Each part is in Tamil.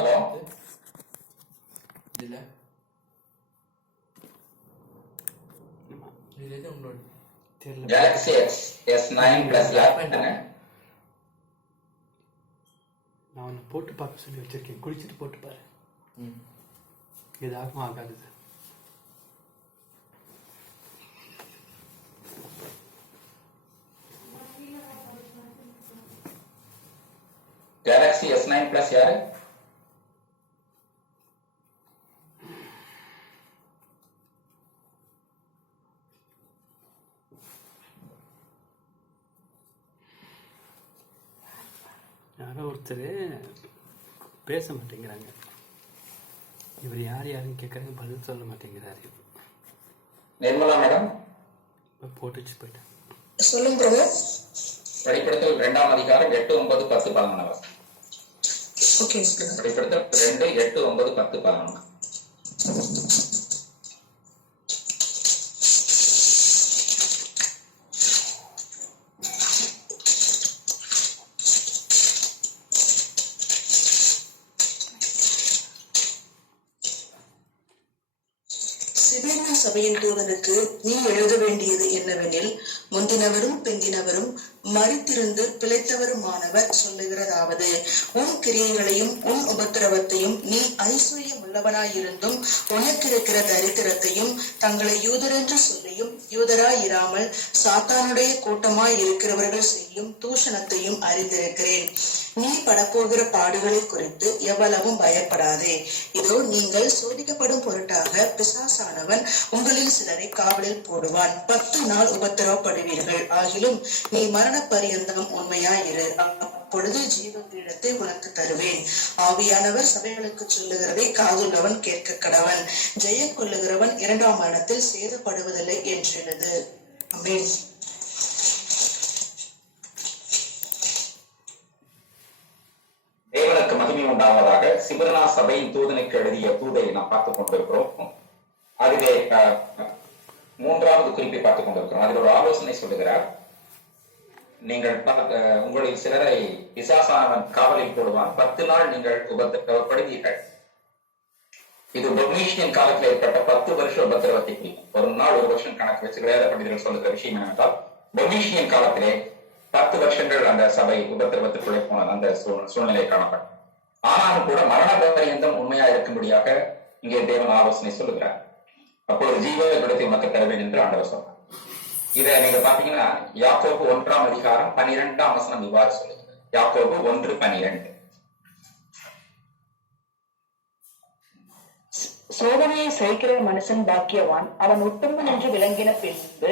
ஹலோ இதில் இதில் உங்களோட தெரியல. கேலக்ஸி S9 ப்ளஸ் நான் ஒன்று போட்டு பார்க்க சொல்லி வச்சிருக்கேன், குளிச்சுட்டு போட்டு பாரு. இதாகும் ஆகாது. கேலக்ஸி S9 ப்ளஸ் யாரு? யாரோ ஒருத்தர் பேச மாட்டேங்கிறாங்க. இவர் யாருன்னு கேட்குறாங்க, பதில் சொல்ல மாட்டேங்கிறாரு. நிர்மலா மேடம் போட்டுச்சு போயிட்டேன். சொல்லுங்க. வெளிப்படுத்தல் 2ஆம் அதிகாரம் 8, 9, 10, 11. ஓகே. வெளிப்படுத்தல் 2, 8, 9, 10, 11. சிபேனா சபையின் தூதனுக்கு நீ எழுத வேண்டியது என்னவெனில், முந்தினவரும் பிந்தினவரும் மரித்திருந்து பிழைத்தவருமானவர் சொல்லுகிறதாவது: உன் கிரியைகளையும் உன் உபத்திரவத்தையும் நீ ஐஸ்வர்யம் உள்ளவனாயிருந்தும் உனக்கிருக்கிற தரித்திரத்தையும் தங்களை யூதரென்று சொல்லியும் யூதராயிராமல் சாத்தானுடைய கூட்டமாய் இருக்கிறவர்கள் செய்யும் தூஷணத்தையும் அறிந்திருக்கிறேன். நீ படப்போகிற பாடுகளை குறித்து எவ்வளவும் பயப்படாதே. இதோ நீங்கள் சோதிக்கப்படும் பொருட்டாக பிசாசானவன் உங்களில் சிலரை காவலில் போடுவான். 10 நாள் உபத்திரவப்படுவீர்கள். ஆகிலும் நீ மரண பரியந்தம் உண்மையாயிரு, அப்பொழுது ஜீவ கிரீடத்தை உனக்கு தருவேன். ஆவியானவர் சபைகளுக்கு சொல்லுகிறதை காதுள்ளவன் கேட்க கடவன். ஜெயம் கொள்ளுகிறவன் 2ஆம் மரணத்தில் சேதப்படுவதில்லை என்றெழுது. ஆமென். தேவனுக்கு மகிமை உண்டாவதாக. சிபர்னா சபையின் தூதனுக்கு எழுதிய தூதை நாம் பார்த்துக் கொண்டிருக்கிறோம். அதிலே 3வது குறிப்பை பார்த்துக் கொண்டிருக்கிறோம். அதில் ஒரு ஆலோசனை சொல்லுகிறார். நீங்கள் உங்களில் சிலரை பிசாசானவன் காவலில் போடுவான். 10 நாள் நீங்கள் உபத்திரவப்படுவீர்கள். இது டொமினியன் காலத்தில் ஏற்பட்ட 10 வருஷ உபத்திரவத்தை குறிக்கும். ஒரு நாள் ஒரு வருஷம் கணக்கு வச்சு வேத பண்டிதர்கள் சொல்லுகிற விஷயம் என்னவென்றால், டொமினியன் காலத்திலே 10 வருஷங்கள் அந்த சபை உபத்திரவத்துக்குள்ளே போன அந்த சூழ்நிலை காணப்படும். ஆனாலும் கூட மரண பரியந்தம் உண்மையா இருக்கும்படியாக இங்கே தேவன் ஆலோசனை சொல்லுகிறார். அப்பொழுது ஜீவ விடத்தை உனக்கு தருவேன் என்று ஆண்டவர் சொன்னார். இதை நீங்க பாத்தீங்கன்னா யாக்கோபு 1ஆம் அதிகாரம் 12ஆம் வசனம் இவ்வாறு சொல்லுகிறது. யாக்கோபு 1:12. சோதனையை சகிக்கிற மனுஷன் பாக்கியவான், அவன் உத்தமன் என்று விளங்கின பின்பு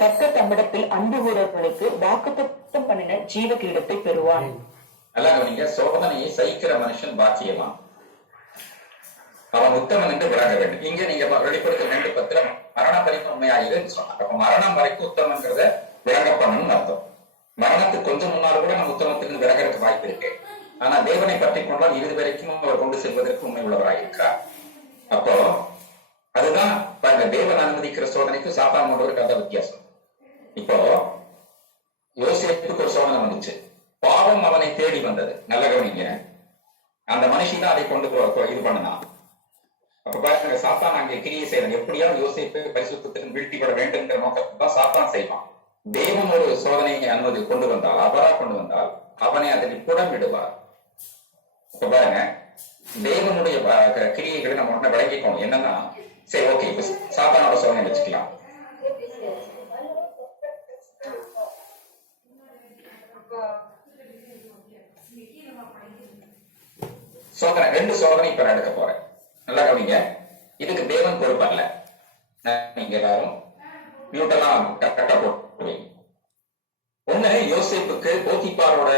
கர்த்தர் தம்மிடத்தில் அன்பு கூறவர்களுக்கு வாக்குத்தத்தம் பண்ணின ஜீவ கிரீடத்தை பெறுவான். நல்லா கவனிங்க. சோதனையை சகிக்கிற மனுஷன் பாக்கியவான், அவன் உத்தமன் என்று விளங்க வேண்டும். இங்க நீங்க வெளிப்படுத்த 2:10 மரண வரைக்கும் உண்மையாயிருன்னு சொன்னாங்க. அப்ப மரணம் வரைக்கும் உத்தமங்கிறத விளங்க பண்ணணும்னு அர்த்தம். மரணத்துக்கு கொஞ்சம் முன்னால் கூட நம்ம உத்தமத்துக்கு விளங்குறதுக்கு வாய்ப்பு இருக்கு. ஆனா தேவனை பற்றி கொண்டால் இறுதி வரைக்கும் அவர் கொண்டு செல்வதற்கு உண்மை உள்ளவராயிருக்கிறார். அப்போ அதுதான் பாருங்க, தேவன் அனுமதிக்கிற சோதனைக்கும் சாத்தான் கொண்டவருக்கு அந்த வித்தியாசம். இப்போ யோசேப்புக்கு ஒரு சோதனை வந்துச்சு. பாவம் அவனை தேடி வந்தது. நல்ல கவனிங்க. அந்த மனுஷி தான் அதை கொண்டு இது பண்ணுனான். அப்ப பாருங்க, சாத்தான் அங்கே கிரியை செய்யணும். எப்படியாவது யோசேப்பு பரிசுத்தத்திற்கு வீழ்த்திப்பட வேண்டும்ங்கிற நோக்கத்தை தான் சாத்தான் செய்வான். தேவன் ஒரு சோதனையை அனுமதி கொண்டு வந்தால், அவரா கொண்டு வந்தால் அவனை அதில் புடம் விடுவார். இப்ப பாருங்க, தேவனுடைய கிரியைகளை நம்ம உடனே விளங்கிக்கணும். என்னன்னா, சரி ஓகே, இப்ப சாத்தானோட சோதனை வச்சுக்கலாம். சோதனை 2 சோதனை இப்ப நான் எடுக்க போறேன். நல்லா கவனிங்க. இதுக்கு தேவன் பொறுப்பல்ல. நீங்க எல்லாரும் மியூட்டெல்லாம் கரெக்டா போட்டு. ஒண்ணு, யோசேப்புக்கு போத்திபாரோட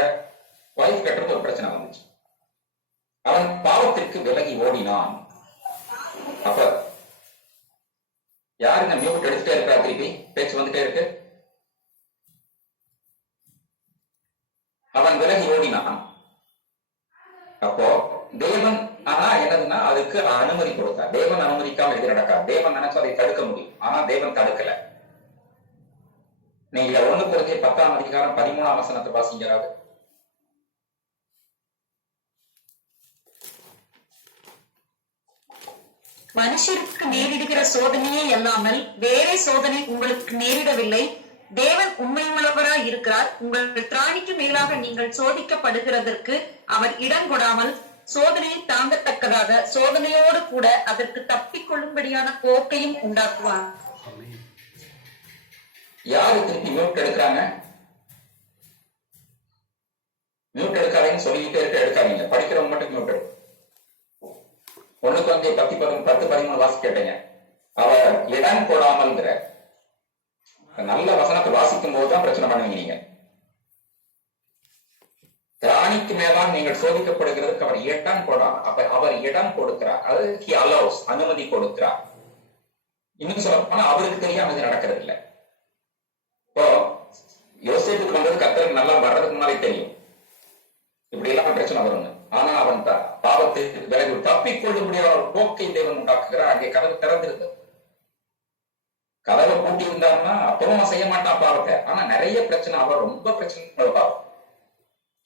வைஃப் கட்டுறது ஒரு பிரச்சனை வந்துச்சு. அவன் பாவத்திற்கு விலகி ஓடினான். அப்ப யாருங்க மியூட் எடுத்துட்டே இருக்கா? திருப்பி பேச்சு வந்துட்டே இருக்கு. அவன் விலகி ஓடினான். அப்போ தேவன் ஆனா என்னதுன்னா அதுக்கு அனுமதி கொடுத்தார். தேவன் அனுமதிக்காம எது நடக்காது. தேவன் நினைச்சு அதை தடுக்க முடியும். ஆனா தேவன் தடுக்கல. நீங்க 1 Corinthians 10ஆம் அதிகாரம் 13ஆம் வசனத்தை வாசிக்கிறாரு. மனுஷருக்கு நேரிடுகிற சோதனையே அல்லாமல் வேறே சோதனை உங்களுக்கு நேரிடவில்லை. தேவன் உண்மையுள்ளவராய் இருக்கிறார். உங்கள் திராணிக்கு மேலாக நீங்கள் சோதிக்கப்படுகிறதற்கு அவர் இடம் கொடாமல் சோதனையை தாங்கத்தக்கதாக சோதனையோடு கூட அதற்கு தப்பிக்கொள்ளும்படியான போக்கையும் உண்டாக்குவார். யாரு திருப்பி மியூட் எடுக்கிறாங்க? மியூட் எடுக்காதீங்கன்னு சொல்லிக்கிட்டே இருக்க, எடுக்காதீங்க. படிக்கிறவங்க மட்டும் மியூட் எடுக்கும். 1-10-13 வாசி கேட்டீங்க. அவர் இடம் கொடாமல்ங்கிற நல்ல வசனத்தை வாசிக்கும் போதுதான் பிரச்சனை பண்ணுவீங்க. நீங்க திராணிக்கு மேலாம் நீங்கள் சோதிக்கப்படுகிறதுக்கு அவர் இடம் கொடாம, அப்ப அவர் இடம் கொடுக்கிறார். அது he allows, அனுமதி கொடுக்கிறார். இன்னும் சொல்ல போனா அவருக்கு தெரியாம இது நடக்கிறது இல்லை. இப்போ யோசேப்புக்கு வந்தது கர்த்தருக்கு நல்லா வர்றதுக்கு முன்னாலே தெரியும் இப்படி எல்லாம் பிரச்சனை வரும்னு. ஆனா அவன் பாவத்தை விலகி தப்பிக்கொள்ளும்படியான ஒரு போக்கை தேவன் உண்டாக்குகிறார். அங்கே கதவு திறந்திருந்தது. கதவை பூட்டி இருந்தாருன்னா அப்பவும் செய்ய மாட்டான் பாவத்தை. ஆனா நிறைய பிரச்சனை, அவர் ரொம்ப பிரச்சனை பாவம்,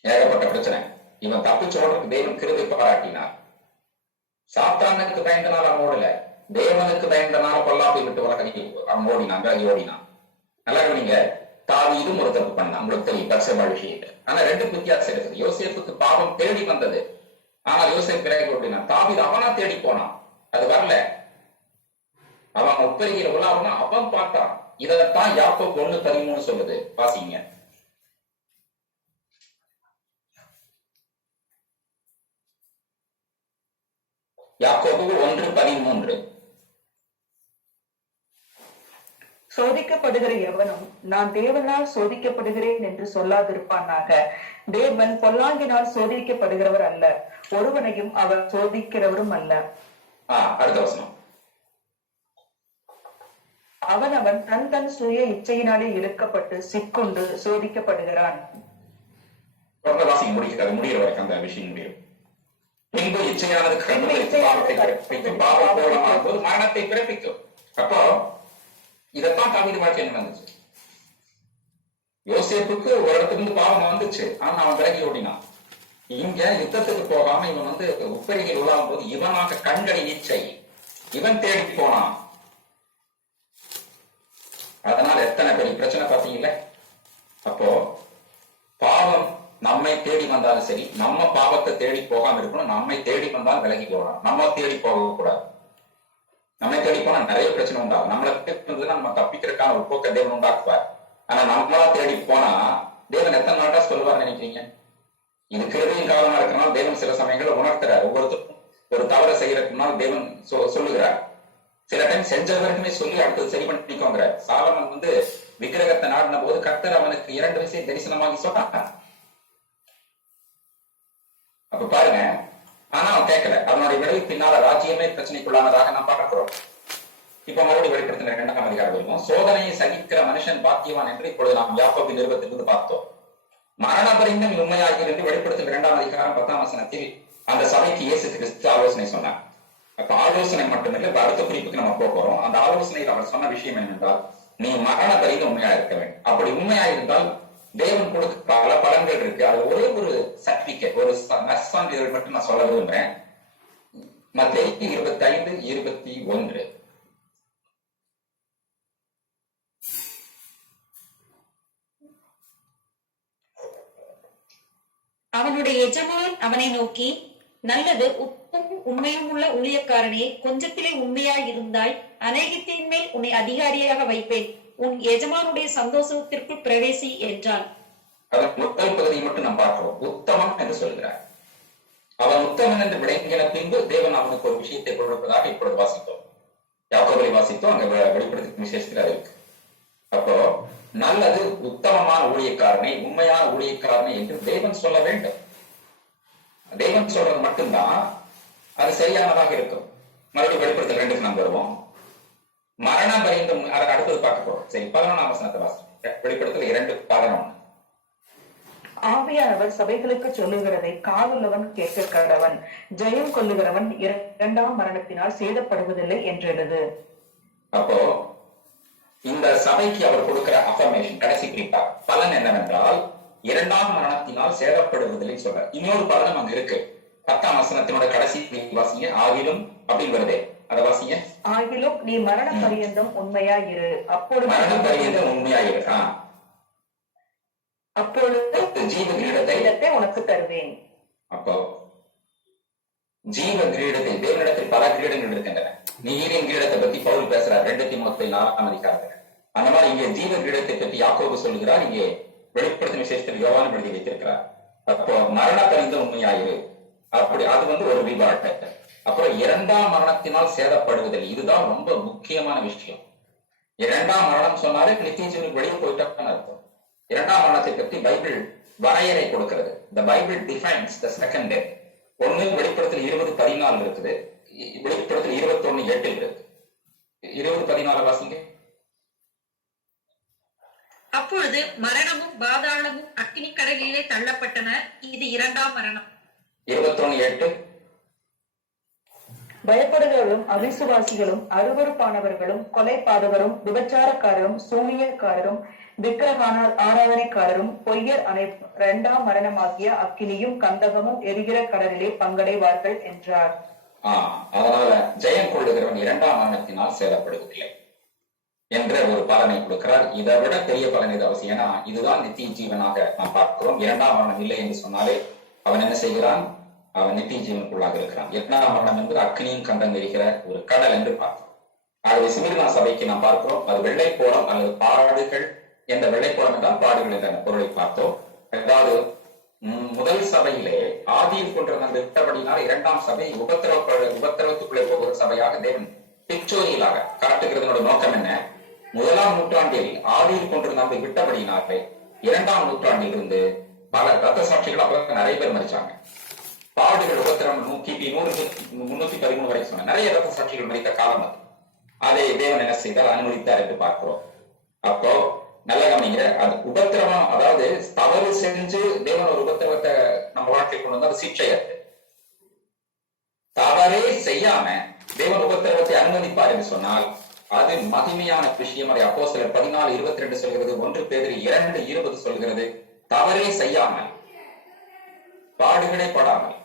ஏகப்பட்ட பிரச்சனை. இவன் தப்பிச்சு ஓடுறதுக்கு தேவன் கிருபை பாராட்டினார். சாத்தானுக்கு பயந்தனால அவன் ஓடல, தேவனுக்கு பயந்தனால பொல்லாப்பை விட்டு வளர்க்க அவன் ஓடினான், விலகி ஓடினான். நல்லா நீங்க தாவீதும் ஒரு தப்பு பண்ணான், உங்களுக்கு தெரியும் பத்சேபா விஷயத்தை. ஆனா ரெண்டு வித்தியாசம் இருக்குது. யோசேப்புக்கு பாவம் தேடி வந்தது, ஆனா யோசேப்பு விலகி ஓடினான். தாவீது அவனா தேடி போனான், அது வரல. அவன் உப்பரிகையில உள்ளாவனா அவன் பார்த்தான். இதத்தான் யாக்கோபு 1:13 சொல்லுது, வாசிங்க. யாக்கோபு 1:13. சோதிக்கப்படுகிற எவனும் நான் தேவனால் சோதிக்கப்படுகிறேன் என்று சொல்லாதிருப்பானாக. தேவன் பொல்லாங்கினால் சோதிக்கப்படுகிறவர் அல்ல, ஒருவனையும் அவர் சோதிக்கிறவரும் அல்ல. அடுத்த வசனம். அவனவன் தன் தன் சுய இச்சையினாலே இழுக்கப்பட்டு சிக்கொண்டு சோதிக்கப்படுகிறான். வாசிக்க முடிகிற வரைக்கும் அந்த விஷயம் முடியும். பின்பு இச்சையானது மரணத்தை பிறப்பிக்கும். அப்போ இதத்தான் தாவீது வாழ்க்கையில் நடந்துச்சு. யோசேப்புக்கு ஒரு இடத்துல இருந்து பாவம் வந்துச்சு, ஆனா அவன் விலகி ஓடினான். இங்க யுத்தத்துக்கு போகாம இவன் உப்பரிகையில் உள்ளாகும் போது இவனாக கண்களை இச்சை இவன் தேடி போனான். அதனால எத்தனை பெரிய பிரச்சனை பார்த்தீங்களே. அப்போ பாவம் நம்மை தேடி வந்தாலும் சரி, நம்ம பாவத்தை தேடி போகாம இருக்கணும். நம்மை தேடி வந்தாலும் விலகி போகணும், நம்ம தேடி போக கூடாது. நம்மை தேடி போனா நிறைய பிரச்சனை உண்டாகும். நம்மளை தேடி நம்ம தப்பிக்கிறதுக்கான ஒரு போக்க தேவன் உண்டாக்குவார். ஆனா நம்மளா தேடி போனா தேவன் எத்தனை நாட்டா சொல்லுவார் நினைக்கிறீங்க? இது கிருபையின் காலமா இருக்கிறனால தேவன் சில சமயங்களை உணர்த்துறார். ஒவ்வொருத்தருக்கும் ஒரு தவறை செய்யறதுக்கு முன்னால் தேவன் சொல்லுகிறார். சில டைம் செஞ்சவருக்குமே சொல்லி அடுத்தது சரி பண்ணிக்கோங்கிற. சாலமன் விக்கிரகத்தை நாடின போது கர்த்தர் அவனுக்கு 2 விஷயம் தரிசனமாகி சொன்னாங்க. அப்ப பாருங்க, ஆனா அவன் கேட்கல. அதனுடைய விளைவு பின்னால ராஜ்யமே பிரச்சனைக்குள்ளானதாக நாம் பார்க்கிறோம். இப்ப மறுபடியும் வெளிப்படுத்தின 2ஆம் அதிகாரம் இருக்கும். சோதனையை சகிக்கிற மனுஷன் பாக்கியவான் என்று இப்பொழுது நாம் யாக்கோபு நிருபத்திலிருந்து பார்த்தோம். மரண பரிந்தும் உண்மையாகி என்று வெளிப்படுத்தின 2ஆம் அதிகாரம் 10ஆம் வசனத்தில் அந்த சபைக்கு இயேசு கிறிஸ்து ஆலோசனை சொன்னார். அப்ப ஆலோசனை மட்டுமில்லை, அடுத்த குறிப்புக்கு நம்ம போறோம். அந்த ஆலோசனையில் அவர் சொன்ன விஷயம் என்னென்றால், நீ மரண பரிந்து உண்மையா இருக்க வேண்டும். அப்படி உண்மையா இருந்தால் தேவன் கொடுக்க பல பலன்கள் இருக்கு. அது ஒரே ஒரு சர்டிபிகேட், ஒரு நற்சான்றிதழ் மட்டும் நான் சொல்ல விரும்புறேன். மத்தேயு 25:21. அவனுடைய எஜமான் அவனை நோக்கி, நல்லது உப்பும் உண்மையும் உள்ள ஊழியக்காரனே, கொஞ்சத்திலே உண்மையாய் இருந்தாய், அநேகத்தின் மேல் உன்னை அதிகாரியாக வைப்பேன், உன் எஜமானுடைய சந்தோஷத்திற்குள் பிரவேசி என்றான். அதன் முதல் பகுதியை மட்டும் நாம் பார்க்கிறோம். உத்தமன் என்று சொல்கிறார். அவன் உத்தமன் என்று விளங்கின பின்பு தேவன் அவனுக்கு ஒரு விஷயத்தை கொடுப்பதாக இப்பொழுது வாசித்தோம். யாக்கோபை வாசித்தோம். அங்க வெளிப்படுத்தும் விசேஷத்தில் அது இருக்கு. அப்போ நல்லது உத்தமமான ஊழியக்காரனை, உண்மையான ஊழியக்காரனை என்று தேவன் சொல்ல வேண்டும். தேவன் சொல்றது மட்டும்தான் அது சரியானதாக இருக்கும். மறுபடியும் வெளிப்படுத்தல் 2க்கு நாம் வருவோம். மரணம் பரிந்தும் அடுத்தது பார்க்க போறோம். சரி, 11ஆம் வசனத்தை வாசிப்போம். வெளிப்படுத்தல் 2:11. ஆவியானவர் சபைகளுக்கு சொல்லுகிறதை காதுள்ளவன் கேட்க கடவன். ஜெயம் கொள்ளுகிறவன் 2ஆம் மரணத்தினால் சேதப்படுவதில்லை என்றெழுது. அப்போ இந்த சபைக்கு அவர் கொடுக்கிற அஃபர்மேஷன், கடைசி குறிப்பா பலன் என்னவென்றால் 2ஆம் மரணத்தினால் சேதப்படுவதில்லை சொல்ற. இன்னொரு பலனும் அங்க இருக்கு. 10ஆம் வசனத்தினோட கடைசி வாசிங்க. ஆவிலும் அப்படின்னு வருது. அதை வாசிங்க. ஆகிலும் நீ மரண பரியந்தம் உண்மையாயிரு, மரண பரியந்தம் உண்மையாயிரு, அப்பொழுது ஜீவ கிரீடத்தை உனக்கு தருவேன். அப்போ ஜீவ கிரீடத்தை, தேவனிடத்தில் பல கிரீடங்கள் இருக்கின்றன. நீரின் கிரீடத்தை பத்தி பவுல் பேசுறார் 2 தீமோத்தேயு 4ஆம் அதிகாரத்துல. அந்த மாதிரி இங்கே ஜீவ கிரீடத்தை பற்றி யாக்கோபு சொல்கிறார், இங்கே வெளிப்படுத்தும் விசேஷத்தில் யோவான் எழுதி வைத்திருக்கிறார். அப்போ மரண பரியந்தம் உண்மையாயிரு, அப்படி அது ஒரு ரிவார்ட். அப்புறம் 2ஆம் மரணத்தினால் சேதப்படுவதில், இதுதான் ரொம்ப முக்கியமான விஷயம். 2ஆம் மரணம் சொன்னாலே நித்திய ஜீவனுக்கு வெளியே போயிட்டான்னு அர்த்தம். 2ஆம் மரணத்தை பற்றி பைபிள் வரையறை கொடுக்கிறது. The Bible defines the second death. ஒண்ணு வெளிப்படுத்தல் 20:14 இருக்குது, வெளிப்படுத்தல் 21:8 இருக்கு. 20:14 வாசிங்க. அப்பொழுது மரணமும் பாதாளமும் அக்கினி கடலிலே தள்ளப்பட்டன, இது 2ஆம் மரணம். 21:8. பயப்படுகிறவர்களும் அவிசுவாசிகளும் அருவருப்பானவர்களும் கொலைபாதகரும் விபச்சாரக்காரரும் சூனியக்காரரும் விக்கிரகான ஆராதனைக்காரரும் பொய்யர் 2ஆம் மரணமாகிய அக்கினியும் கந்தகமும் எரிகிற கடலிலே பங்கடைவார்கள் என்றார். அதனால ஜெயம் கொள்ளுகிறவன் 2ஆம் மரணத்தினால் சேதப்படுவதில்லை என்ற ஒரு பலனை கொடுக்கிறார். இதை விட பெரிய பலன் இது அவசியம். ஏன்னா இதுதான் நித்திய ஜீவனாக நாம் பார்க்கிறோம். 2ஆம் மரணம் இல்லை என்று சொன்னாலே அவன் என்ன செய்கிறான்? அவன் நித்திய ஜீவனுக்குள்ளாக இருக்கிறான். 8ஆம் மரணம் என்பது அக்னியும் கந்தம் எரிகிற ஒரு கடல் என்று பார்க்கிறோம். ஆகவே சிமிர்னா சபைக்கு நாம் பார்க்கிறோம், அது வெள்ளைப்போளம் அல்லது பாடுகள் என்ற வெள்ளைப்போளம் என்றால் பாடுகள் என்ற பொருளை பார்த்தோம். அதாவது முதல் சபையிலே ஆதியில் கொண்டிருந்த அந்த விட்டபடினால் 2ஆம் சபை உபத்திரவத்துக்குள்ளே போகிற சபையாக தேவன் பிக்சோரியலாக காட்டுகிறதனோட நோக்கம் என்ன? 1ஆம் நூற்றாண்டில் ஆதியில் கொண்டிருந்த அந்த விட்டபடினாலே 2ஆம் நூற்றாண்டில் இருந்து பல ரத்த சாட்சிகள் அப்ப நிறைய பேர் மறிச்சாங்க. பாடுகள் உபத்திரம் கிபி 313 வரை சொன்ன நிறைய ரத்த சாட்சிகள் மறித்த காலம் அது. அதை தேவன் என்ன செய்தால் அனுமதித்தார் என்று பார்க்கிறோம். அப்போ நல்ல கவனிங்க, அது உபத்திரவம், அதாவது தவறு செஞ்சு தேவன் ஒரு உபத்திரவத்தை நம்ம வாழ்க்கை கொண்டு வந்தா அது சிக்ஷையது. தவறே செய்யாம தேவன் உபத்திரவத்தை அனுமதிப்பார் என்று சொன்னால் அது மகிமையான விஷயம். அதை அப்போஸ்தலர் 14:22 சொல்கிறது, 1 பேதுரு 2:20 சொல்கிறது. தவறே செய்யாமல், பாடுகளே படாமல்,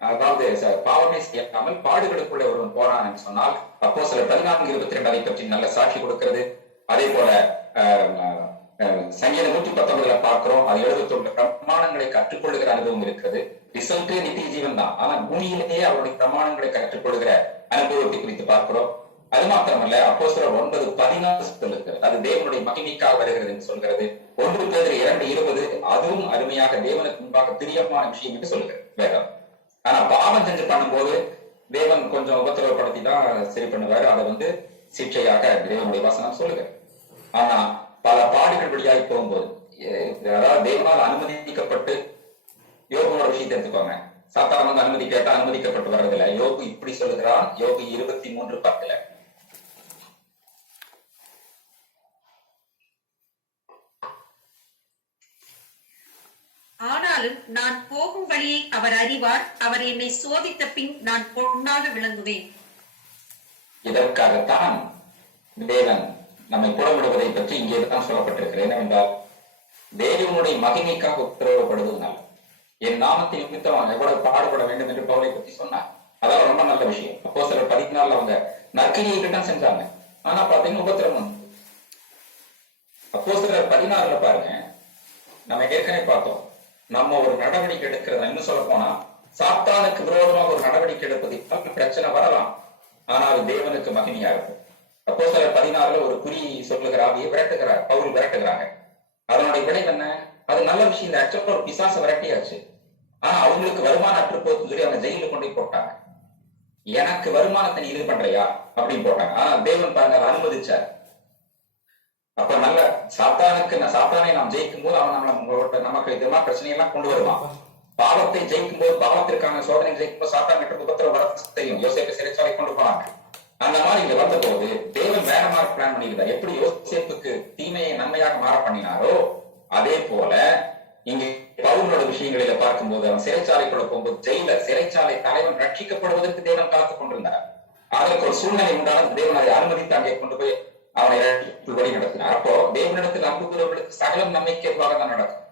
அதாவது பாவமே செய்யாமல் பாடுகளுக்குள்ளே ஒருவன் போறான் என்று சொன்னால் அப்போஸ்தலர் 14:22 அதை பற்றி நல்ல சாட்சி கொடுக்கிறது. அதே போல சங்கீதம் 119 பார்க்கிறோம், அது 71 பிரமாணங்களை கற்றுக்கொள்ளுகிற அனுபவம் இருக்கிறது. ரிசல்ட்டே நித்திய ஜீவன் தான், ஆனா பூமியிலேயே அவருடைய பிரமாணங்களை கற்றுக்கொள்கிற அனுபவத்தை குறித்து பார்க்கிறோம். அது மாத்திரமல்ல, அப்போஸ்தலர் 9:14 சொல்லுகிறது, அது தேவனுடைய மகிமைக்காக வருகிறது என்று சொல்கிறது. 1 பேதுரு 2:20 அதுவும் அருமையாக தேவனுக்கு முன்பாக பிரியமான விஷயம் என்று சொல்லுகிறது வேதம். ஆனா பாவம் செஞ்சு பண்ணும்போது தேவன் கொஞ்சம் உபத்திரவப்படுத்தி தான் சரி பண்ணுவாரு. அதை சிக்ஷையாக தேவனுடைய வசனம் சொல்லுங்க. ஆனா பல பாடுகள் வழியாகி போகும்போது, அதாவது தேவனால் அனுமதிக்கப்பட்டு, யோபுவோட விஷயத்தை எடுத்துக்கோங்க. சாத்தான அனுமதி கேட்டா அனுமதிக்கப்பட்டு வர்றதில்ல. யோபு இப்படி சொல்லுகிறான், யோபு 23:10. ஆனாலும் நான் போகும் வழியை அவர் அறிவார், அவர் என்னை சோதித்த பின் நான் பொன்னாக விளங்குவேன். இதற்காகத்தான் தேவன் நம்மை புறப்படுவதை பற்றி இங்கேதான் சொல்லப்பட்டிருக்கிறது. என்னவென்றால், தேவனுடைய மகிமைக்காக உத்தரவுப்படுவதனால் என் நாமத்தின் நிமித்தம் எவ்வளவு பாடுபட வேண்டும் என்று பவுலை பற்றி சொன்னார். அதான் ரொம்ப நல்ல விஷயம். அப்போஸ்தலர் 14 அவங்க நற்கிரியை தான் செஞ்சாங்க, ஆனா பாத்தீங்கன்னா உபத்திரவம். அப்போஸ்தலர் 16 பாருங்க, நம்ம ஏற்கனவே பார்த்தோம், நம்ம ஒரு நடவடிக்கை எடுக்கிறது, இன்னும் சொல்ல போனா சாத்தானுக்கு விரோதமாக ஒரு நடவடிக்கை எடுப்பது பிரச்சனை வரலாம், ஆனால் தேவனுக்கு மகிமையா இருக்கும். அப்போஸ்தலர் 16 ஒரு குறி சொல்லுகிற ஆவியை விரட்டுகிறார், பவுல் விரட்டுகிறாங்க. அதனுடைய விளைவு என்ன? அது நல்ல விஷயம். ஆக்சுவலா ஒரு பிசாசு விரட்டியாச்சு, ஆனா அவங்களுக்கு வருமான அற்று போகுதுன்னு சொல்லி அவங்க ஜெயில கொண்டு போட்டாங்க. எனக்கு வருமானத்தை நீ இது பண்றியா அப்படின்னு போட்டாங்க. ஆனா தேவன் பாருங்க அனுமதிச்சார். அப்ப நல்ல சாத்தானை நாம் ஜெயிக்கும் போது அவன் நமக்கு இதமா பிரச்சனையெல்லாம் கொண்டு வருவான். பாவத்தை ஜெயிக்கும் போது, பாவத்திற்கான சோதனை ஜெயிக்கும் போது சாத்தான் கிட்ட உபத்திரவ வர தெரியும். யோசேப்பு சிறைச்சாலை கொண்டு போனாங்க. அந்த மாதிரி இங்க வந்த போது தேவன் வேற மாதிரி பிளான் பண்ணியிருந்தார். எப்படி யோசேப்புக்கு தீமையை நன்மையாக மாற பண்ணினாரோ அதே போல இங்க பவுலோட விஷயங்களில பார்க்கும்போது, அவன் சிறைச்சாலைக்குள்ள போகும்போது சிறைச்சாலை தலைவன் ரட்சிக்கப்படுவதற்கு தேவன் காத்துக் கொண்டிருந்தார். அதற்கு ஒரு சூழ்நிலை உண்டான தேவன் அதை அனுமதித்து அங்கே கொண்டு போய் அவனை வழி நடத்தினார். அப்போ தேவனிடத்தில் அன்புகிறவர்களுக்கு சகலம் நன்மைக்கு ஏதுவாக தான் நடக்கும்.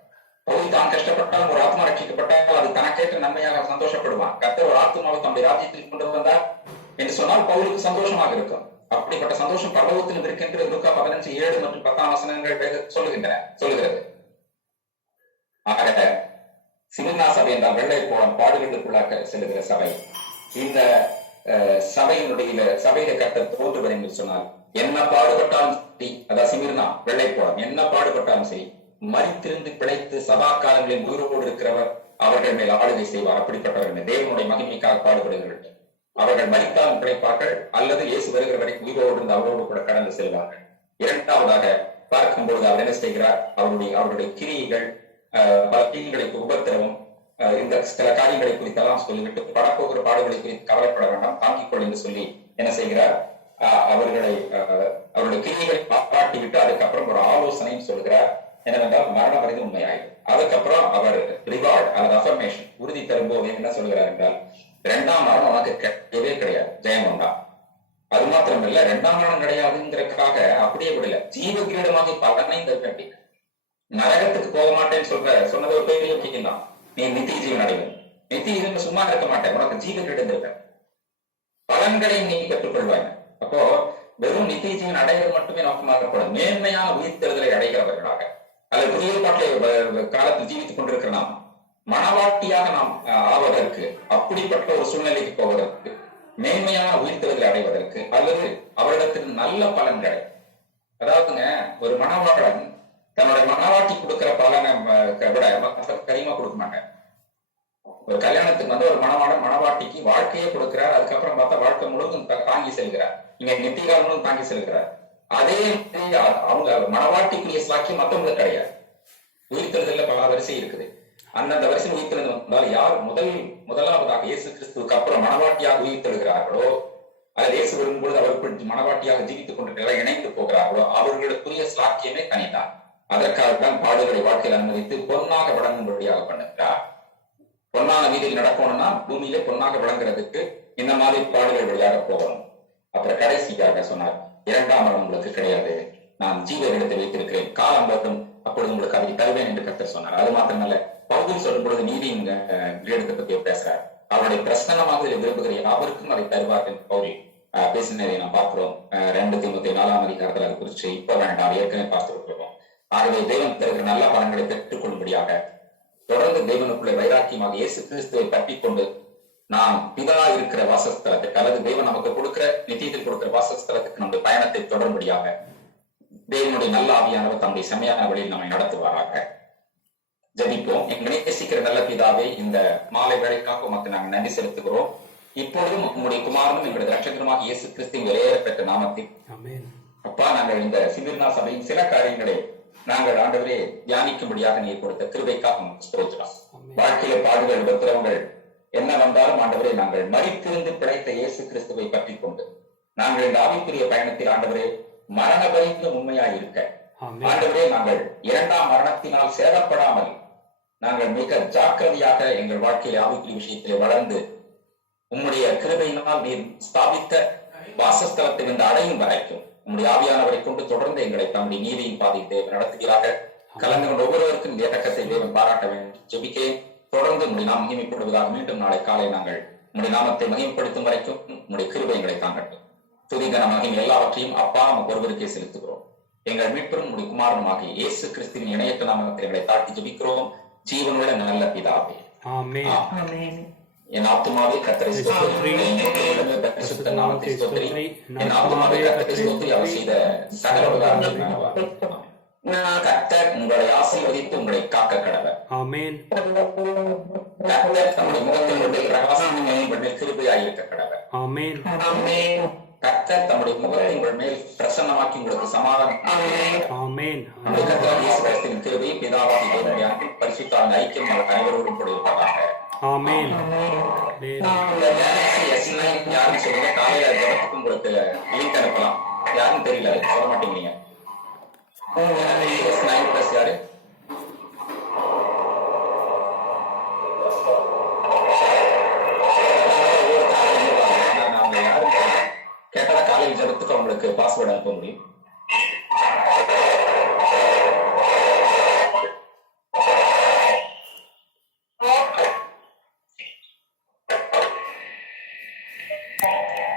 பவுல் தான் கஷ்டப்பட்டால், ஒரு ஆத்மா ரட்சிக்கப்பட்டால் அது தனக்கேற்ற நன்மையாக சந்தோஷப்படுவான். கர்த்தர் ஒரு ஆத்மாவை தம்முடைய ராஜ்யத்தில் கொண்டு வந்தார், என்று சொன்னால் பவுலுக்கு சந்தோஷமாக இருக்கும். அப்படிப்பட்ட சந்தோஷம் பரலோகத்திலும் இருக்கின்ற லூக்கா 15:7 மற்றும் 10 வசனங்கள் சொல்லுகிறது. ஆக சிமிர்னா சபை என்றால் வெள்ளை போலம் பாடுகளுக்குள்ளாக செல்லுகிற சபை. இந்த சபையில கர்த்தர் தோன்றுவர் என்று சொன்னால் என்ன பாடுபட்டாலும் சரி, அதாவது சிமிர்னா வெள்ளை போலம் என்ன பாடுபட்டாலும் சரி, மரித்திருந்து பிழைத்து சபா காலங்களில் உயிரோடு இருக்கிறவர் அவர்கள் மேல் ஆளுகை செய்வார். அப்படிப்பட்டவர்கள் தேவனுடைய மகிமைக்காக பாடுபடுகிறார்கள். அவர்கள் மரித்தாலும் பிழைப்பார்கள், அல்லது இயேசு வருகிற வரைக்கும் உயிரோடு இருந்து அவரோடு கூட கடந்து செல்வார்கள். இரண்டாவதாக பார்க்கும் பொழுது அவர் என்ன செய்கிறார்? அவருடைய கிரியைகள், பல தீங்குகளுக்கு உபத்திரவம், இந்த சில காரியங்களை குறித்தெல்லாம் சொல்லிவிட்டு படப்போகிற பாடுகளை குறித்து கவலைப்பட வேண்டாம், தாங்கிக் கொள் என்று சொல்லி என்ன செய்கிறார்? அவருடைய கிரியைகளை பாராட்டிவிட்டு அதுக்கப்புறம் ஒரு ஆலோசனையும் சொல்கிறார். என்னவென்றால் மரணம் வரைக்கும் உண்மையாயிடும். அதுக்கப்புறம் அவர் ரிவார்ட் அல்லது அஃபர்மேஷன் உறுதி தரும்போது என்ன சொல்கிறார் என்றால், 2ஆம் மரணம் உனக்கு கிடையவே கிடையாது, ஜெயம் உண்டா. அது மாத்திரமில்ல, 2ஆம் மரணம் கிடையாதுங்கிறதுக்காக அப்படியே விடல, ஜீவ கிரீடமாக பலனையும் தருக்க. நரகத்துக்கு போக மாட்டேன்னு சொன்னது ஒரு பெரிய விஷயம் தான். நீ நித்திய ஜீவன் அடைவன், நித்திய ஜீவன் சும்மா இருக்க மாட்டேன், உனக்கு ஜீவ கிரீடம் இருக்க, பலன்களை நீ பெற்றுக்கொள்வாய். அப்போ வெறும் நித்திய ஜீவன் அடைகிறது மட்டுமே நோக்கமாகப்படும், மேன்மையான உயிர்த்தெழுதலை அடைகிறவர்களாக அல்லது புதிய பாட்டை காலத்தில் ஜீவித்துக் கொண்டிருக்கிற நாம் மனவாட்டியாக நாம் ஆவதற்கு, அப்படிப்பட்ட ஒரு சூழ்நிலைக்கு போவதற்கு, மேன்மையான உயிர்த்தெழுதலை அடைவதற்கு, அல்லது அவரிடத்தில் நல்ல பலன்களை, அதாவதுங்க ஒரு மனவாளன் தன்னுடைய மனவாட்டி கொடுக்கிற பலனை விட கரிமா கொடுக்க மாட்டேன். ஒரு கல்யாணத்துக்கு ஒரு மனவாட்டிக்கு வாழ்க்கையே கொடுக்கிறார், அதுக்கப்புறம் பார்த்தா வாழ்க்கை முழுவதும் தாங்கி செல்கிறார், இங்க நித்திகாலம் முழுவதும் தாங்கி செல்கிறார். அதே அவங்க மனவாட்டிக்குரிய சாட்சியம் மற்றவங்களுக்கு கிடையாது. உயிர்த்தெழுதல்ல பல வரிசை இருக்குது. அந்தந்த வரிசை உயிர்த்தெழுந்து வந்தால் யார் முதலாவதாக இயேசு கிறிஸ்துவுக்கு அப்புறம் மனவாட்டியாக உயிர்த்தெழுகிறார்களோ, அல்லது இயேசு வரும்பொழுது அவருக்கு மனவாட்டியாக ஜீவித்துக் கொண்டிருக்கிற இணைந்து போகிறார்களோ, அவர்களுக்குரிய சாட்சியமே தனிதான். அதற்காகத்தான் பாடுகளை வாழ்க்கையில் அனுமதித்து பொன்னாக விளங்கும்படியாக பண்ணுகிறார். பொன்னான வீதியில் நடக்கணும்னா பூமியிலே பொன்னாக விளங்குறதுக்கு இந்த மாதிரி பாடுகள் வழியாக போகணும். அப்புறம் கடைசியாக சொன்னார், 2ஆம் மரணம் உங்களுக்கு கிடையாது, நான் ஜீவ இடத்தை வைத்திருக்கிறேன், காலம் வரும் அப்பொழுது உங்களுக்கு அதை தருவேன் என்று கர்த்தர் சொன்னார். அது மாத்திரமல்ல, பவுல் சொல்லும் பொழுது நீதியின் கிரீடத்தை பற்றி பேசுறார். அவருடைய பிரசன்னமாக விரும்புகிற யாவருக்கும் அதை தருவார் என்று பவுல் பேசினதை நாம் பார்க்கிறோம். 2 தீமோத்தேயு 4ஆம் அதிகாரத்தில் அது குறித்து இப்ப வேண்டாம், ஏற்கனவே பார்த்துருக்கிறோம். ஆகவே தேவன் தருகிற நல்ல பலன்களை பெற்றுக் கொள்ளும்படியாக தொடர்ந்து தேவனுக்குள்ளே வைராக்கியமாக இயேசு கிறிஸ்துவை பற்றிக் கொண்டு நாம் பிதா இருக்கிற வாசஸ்தலத்துக்கு, அல்லது தேவன் நமக்கு கொடுக்கிற நித்தியத்தில் கொடுக்கிற வாசஸ்தலத்துக்கு நம்முடைய பயணத்தை தொடரும்படியாக தேவனுடைய நல்ல ஆவியானவர் தம்முடைய செம்மையான வழியில் நம்மை நடத்துவாராக. ஜெபிப்போம். எங்களை நேசிக்கிற நல்ல பிதாவை, இந்த மாலை வேலைக்காக உமக்கு நாங்கள் நன்றி செலுத்துகிறோம். இப்பொழுதும் உங்களுடைய குமாரனும் எங்களுடைய ரட்சகருமாக இயேசு கிறிஸ்துவின் வெளியேறப்பட்ட நாமத்தில் அப்பா, நாங்கள் இந்த சிமிர்னா சபையின் சில காரியங்களை நாங்கள் ஆண்டவரே தியானிக்கும்படியாக நீர் கொடுத்த கிருபைக்காக ஸ்தோத்திரம். வாழ்க்கையில பாடுகள், உபத்திரவங்கள் என்ன வந்தாலும் ஆண்டவரே, நாங்கள் மரித்திருந்து பிழைத்த இயேசு கிறிஸ்துவை பற்றி கொண்டு நாங்கள் இந்த ஆவிக்குரிய பயணத்தில் ஆண்டவரே மரண பயந்து உண்மையாய் இருக்க ஆண்டவரே, நாங்கள் 2ஆம் மரணத்தினால் சேதப்படாமல் நாங்கள் மிக ஜாக்கிரதையாக எங்கள் வாழ்க்கையில் ஆவிக்குரிய விஷயத்திலே வளர்ந்து உம்முடைய கிருபையினால் நீர் ஸ்தாபித்த வாசஸ்தலத்தை வந்து அடையும் வரைக்கும் உம்முடைய ஆவியானவரை கொண்டு தொடர்ந்து எங்களை தம்முடைய நீதியின் பாதையில் தேவன் நடத்துகிறார்கள். கலந்து கொண்ட ஒவ்வொருவருக்கும் இறக்கத்தை தேவன் பாராட்ட வேண்டும் ஜெபிக்கிறேன். தொடர்ந்து உம்முடைய நாம் மகிமைப்படுவதாக மீண்டும் நாளை காலை நாங்கள் உம்முடைய நாமத்தை மகிமைப்படுத்தும் வரைக்கும் உம்முடைய கிருபை எங்களை தாங்கட்டும். துதிகன மகிமை எல்லாவற்றையும் அப்பா நமக்கு ஒருவருக்கே செலுத்துகிறோம். எங்கள் மீட்பரும் உம்முடைய குமாரனுமாகிய இயேசு கிறிஸ்துவின் இணையற்ற நாமத்தை எங்களை தாழ்த்தி ஜெபிக்கிறோம் ஜீவனுள்ள நல்ல பிதாவே, ஆமென். என் ஆத்துமாவே கர்த்தரை ஸ்தோத்திரி, பரிசுத்த நாமத்தை ஸ்தோத்திரி. என் ஆத்துமாவே கர்த்தரை ஸ்தோத்திரி, அவர் செய்த சகல உபகாரங்களுக்காக. கர்த்தர் உங்களை ஆசீர்வதித்து உங்களை காக்க கடவர். ஆமென். கர்த்தர் தம்முடைய முகத்தினுடைய பிரகாசம் கிருபையாய் இருக்க கடவர். ஆமென். கர்த்தர் தம்முடைய முகத்தை உங்கள் மேல் பிரசன்னமாக்கி உங்களுக்கு சமாதானம். ஆமென். நம்முடைய கர்த்தர் இயேசு கிறிஸ்துவின் கிருபை, பிதாவாகிய தேவனுடைய அன்பும் பரிசுத்த ஆவியின் ஐக்கியம் அவர் அனைவரோடும் கூட இருப்பதாக. ஆமென். யாருன்னு சொல்லுங்க, காலையில ஜெபத்துக்கு உங்களுக்கு லிங்க் அனுப்பலாம். யாருன்னு தெரியல, சொல்ல மாட்டேங்கிறீங்க. 9+ யாரு? கேட்டா காலையில் ஜெபத்துக்கு உங்களுக்கு பாஸ்வேர்டு அனுப்ப முடியும்.